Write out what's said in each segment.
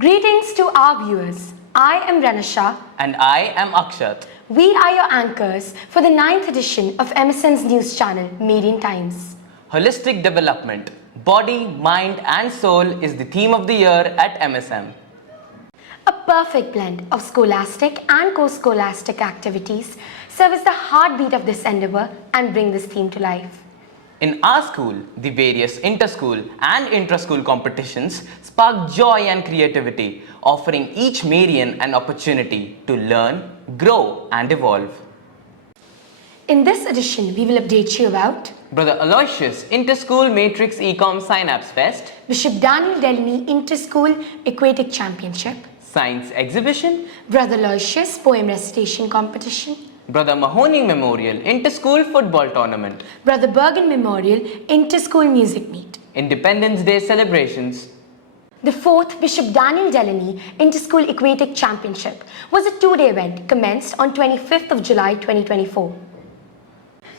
Greetings to our viewers. I am Ranasha. And I am Akshat. We are your anchors for the 9th edition of MSM's news channel, Made in Times. Holistic development, body, mind and soul is the theme of the year at MSM. A perfect blend of scholastic and co-scholastic activities serve as the heartbeat of this endeavor and bring this theme to life. In our school, the various inter-school and intra-school competitions spark joy and creativity, offering each Marian an opportunity to learn, grow and evolve. In this edition, we will update you about Brother Aloysius Inter-School Matrix Ecom Synapse Fest, Bishop Daniel Delany Inter-School Aquatic Championship, Science Exhibition, Brother Aloysius Poem Recitation Competition, Brother Mahoney Memorial Inter-School Football Tournament, Brother Bergen Memorial Inter-School Music Meet, Independence Day celebrations. The 4th Bishop Daniel Delany Inter-School Aquatic Championship was a two-day event commenced on 25th of July 2024.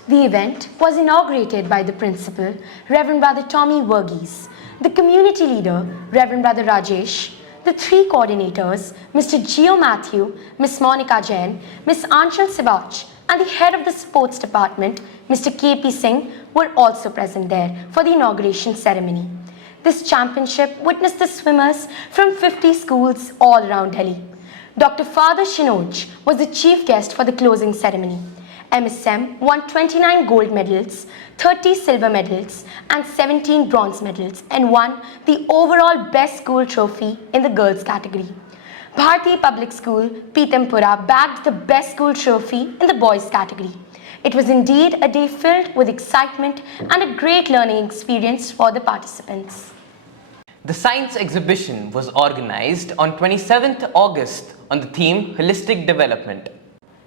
The event was inaugurated by the principal, Reverend Brother Tommy Verghese, the community leader, Reverend Brother Rajesh, the three coordinators, Mr. Gio Matthew, Ms. Monica Jain, Ms. Anshul Sibach, and the head of the sports department, Mr. K.P. Singh, were also present there for the inauguration ceremony. This championship witnessed the swimmers from 50 schools all around Delhi. Dr. Father Shinoj was the chief guest for the closing ceremony. MSM won 29 gold medals, 30 silver medals and 17 bronze medals and won the overall best school trophy in the girls category. Bharati Public School, Pitampura bagged the best school trophy in the boys category. It was indeed a day filled with excitement and a great learning experience for the participants. The science exhibition was organized on 27th August on the theme Holistic Development.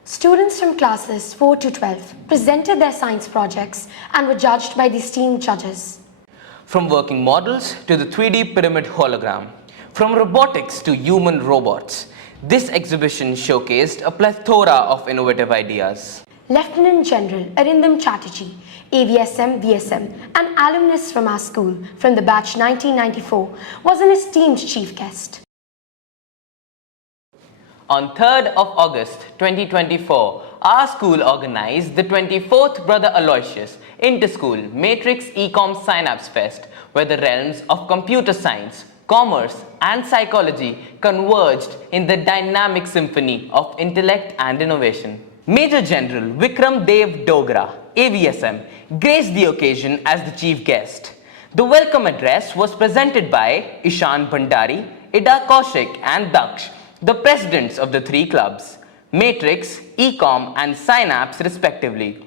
Students from classes 4 to 12 presented their science projects and were judged by the esteemed judges. From working models to the 3D pyramid hologram, from robotics to human robots, this exhibition showcased a plethora of innovative ideas. Lieutenant General Arindam Chatterjee, AVSM, VSM, an alumnus from our school from the batch 1994, was an esteemed chief guest. On 3rd of August 2024, our school organized the 24th Brother Aloysius Inter-School Matrix Ecom Synapse Fest, where the realms of computer science, commerce and psychology converged in the dynamic symphony of intellect and innovation. Major General Vikram Dev Dogra, AVSM, graced the occasion as the chief guest. The welcome address was presented by Ishan Bhandari, Ida Kaushik and Daksh, the presidents of the three clubs, Matrix, Ecom and Synapse respectively.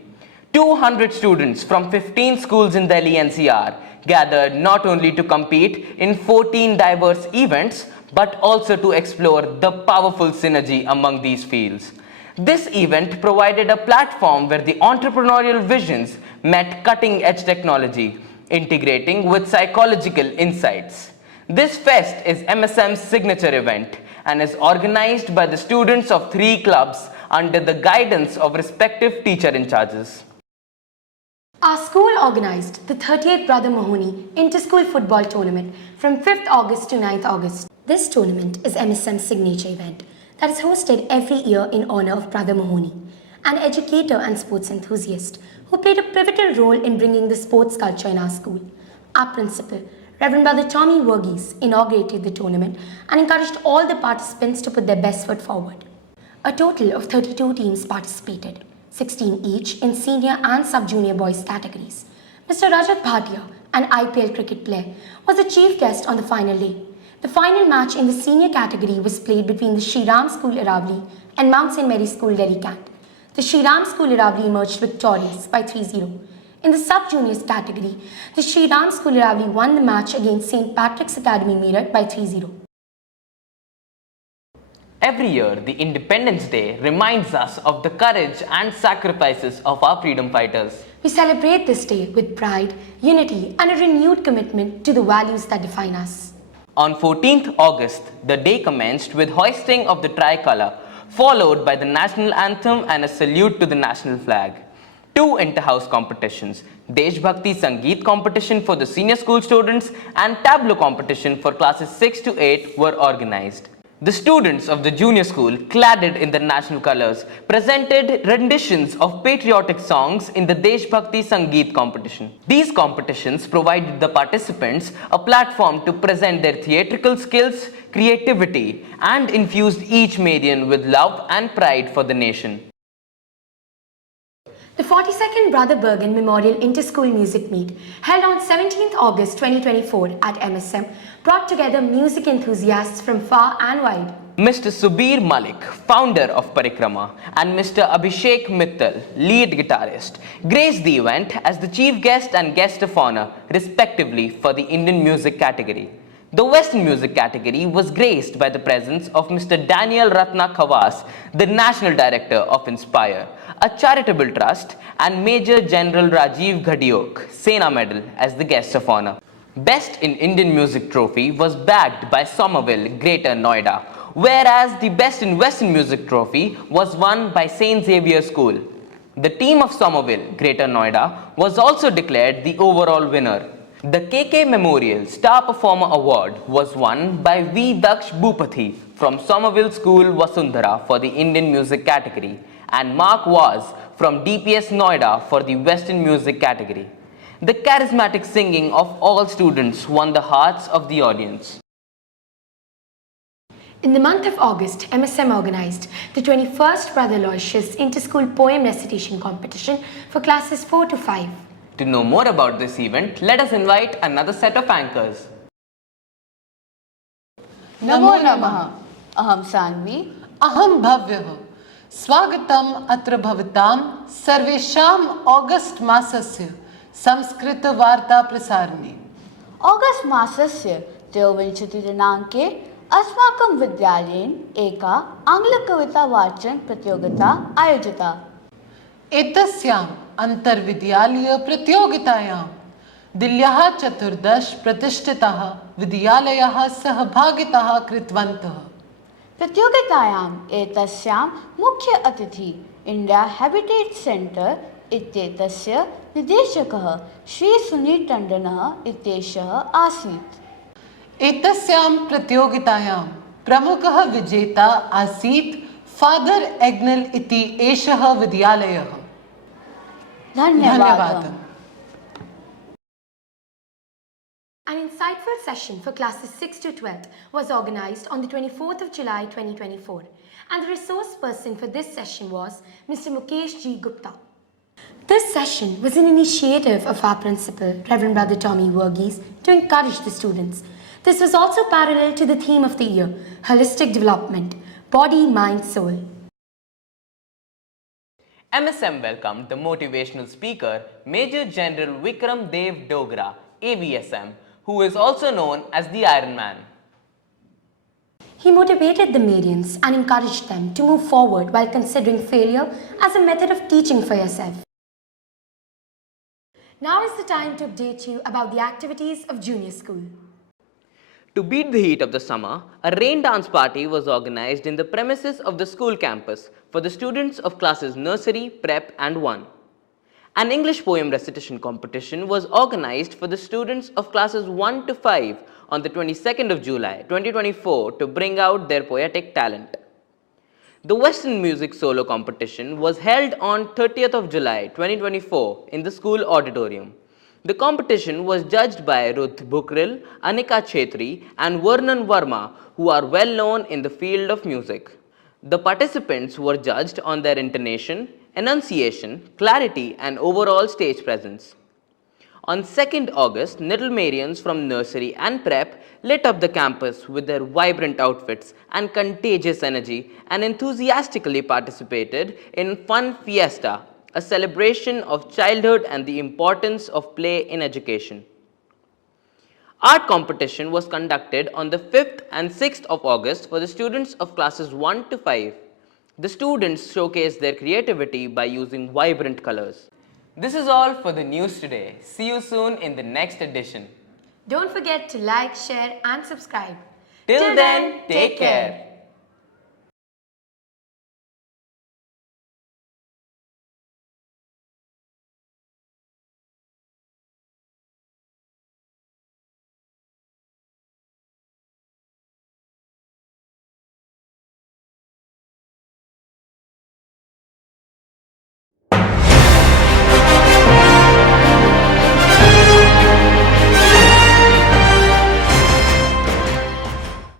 200 students from 15 schools in Delhi NCR gathered not only to compete in 14 diverse events, but also to explore the powerful synergy among these fields. This event provided a platform where the entrepreneurial visions met cutting-edge technology, integrating with psychological insights. This fest is MSM's signature event and is organized by the students of three clubs under the guidance of respective teacher in charges. Our school organized the 38th Brother Mahoney Inter-School Football Tournament from 5th August to 9th August. This tournament is MSM's signature event that is hosted every year in honor of Brother Mahoney, an educator and sports enthusiast who played a pivotal role in bringing the sports culture in our school. Our principal, Reverend Brother Tommy Verghese, inaugurated the tournament and encouraged all the participants to put their best foot forward. A total of 32 teams participated, 16 each in senior and sub-junior boys categories. Mr. Rajat Bhatia, an IPL cricket player, was the chief guest on the final day. The final match in the senior category was played between the Shri Ram School Aravali and Mount St. Mary School Delhi Cant. The Shri Ram School Aravali emerged victorious by 3-0. In the sub-juniors category, the Shri Ram School Aravali won the match against St. Patrick's Academy Meerut by 3-0. Every year, the Independence Day reminds us of the courage and sacrifices of our freedom fighters. We celebrate this day with pride, unity, and a renewed commitment to the values that define us. On 14th August, the day commenced with hoisting of the tricolour, followed by the national anthem and a salute to the national flag. 2 inter-house competitions, Desh Bhakti Sangeet competition for the senior school students and Tableau competition for classes 6 to 8 were organized. The students of the junior school, cladded in the national colors, presented renditions of patriotic songs in the Desh Bhakti Sangeet competition. These competitions provided the participants a platform to present their theatrical skills, creativity, and infused each Marian with love and pride for the nation. The 42nd Brother Bergen Memorial Inter-School Music Meet, held on 17th August 2024 at MSM, brought together music enthusiasts from far and wide. Mr. Subir Malik, founder of Parikrama, and Mr. Abhishek Mittal, lead guitarist, graced the event as the chief guest and guest of honor, respectively, for the Indian music category. The Western music category was graced by the presence of Mr. Daniel Ratna Khawas, the National Director of Inspire, a charitable trust, and Major General Rajiv Ghadiok, Sena Medal, as the guest of honor. Best in Indian Music trophy was bagged by Somerville, Greater Noida, whereas the Best in Western Music trophy was won by St. Xavier School. The team of Somerville, Greater Noida, was also declared the overall winner. The KK Memorial Star Performer Award was won by V. Daksh Bhupathi from Somerville School, Vasundhara for the Indian Music category, and Mark Waz from DPS Noida for the Western Music category. The charismatic singing of all students won the hearts of the audience. In the month of August, MSM organized the 21st Brother Aloysius Inter-School Poem Recitation Competition for classes 4 to 5. To know more about this event, let us invite another set of anchors. नमो नमः। अहं सान्वी। अहं भव्यः। स्वागतम् अत्र भवतां सर्वेषाम् August मासस्य संस्कृतवार्ताप्रसारणे। August मासस्य त्रयोविंशतिदिनाङ्के अस्माकं विद्यालयेन एका आङ्ग्लकवितावाचन प्रतियोगिता आयोजिता। एतस्याम् अन्तर्विद्यालयप्रतियोगितायां दिल्ल्याः 14 प्रतिष्ठिताः विद्यालयाः सहभागिताः कृतवन्तः। प्रतियोगितायाम् एतस्यां मुख्य अतिथि इंडिया हैबिटेट सेंटर इत्येतस्य निदेशकः श्री सुनील टण्डनः इत्येषः आसीत्। एतस्यां प्रतियोगितायां प्रमुखः विजेता आसीत् फादर एग्नेल इति एषः विद्यालयः। धन्यवादः। An insightful session for classes 6 to 12 was organized on the 24th of July 2024, and the resource person for this session was Mr. Mukesh G. Gupta. This session was an initiative of our principal, Reverend Brother Tommy Verghese, to encourage the students. This was also parallel to the theme of the year, Holistic Development, Body, Mind, Soul. MSM welcomed the motivational speaker, Major General Vikram Dev Dogra, AVSM, who is also known as the Iron Man. He motivated the Marians and encouraged them to move forward while considering failure as a method of teaching for yourself. Now is the time to update you about the activities of junior school. To beat the heat of the summer, a rain dance party was organized in the premises of the school campus for the students of classes nursery, prep and 1. An English poem recitation competition was organized for the students of classes 1 to 5 on the 22nd of July 2024 to bring out their poetic talent. The Western Music Solo competition was held on 30th of July 2024 in the school auditorium. The competition was judged by Ruth Bukril, Anika Chetri and Vernon Verma, who are well known in the field of music. The participants were judged on their intonation, enunciation, clarity and overall stage presence. On 2nd August, little Marians from nursery and prep lit up the campus with their vibrant outfits and contagious energy and enthusiastically participated in Fun Fiesta, a celebration of childhood and the importance of play in education. Art competition was conducted on the 5th and 6th of August for the students of classes 1 to 5. The students showcased their creativity by using vibrant colors. This is all for the news today. See you soon in the next edition. Don't forget to like, share and subscribe. Till then, take care.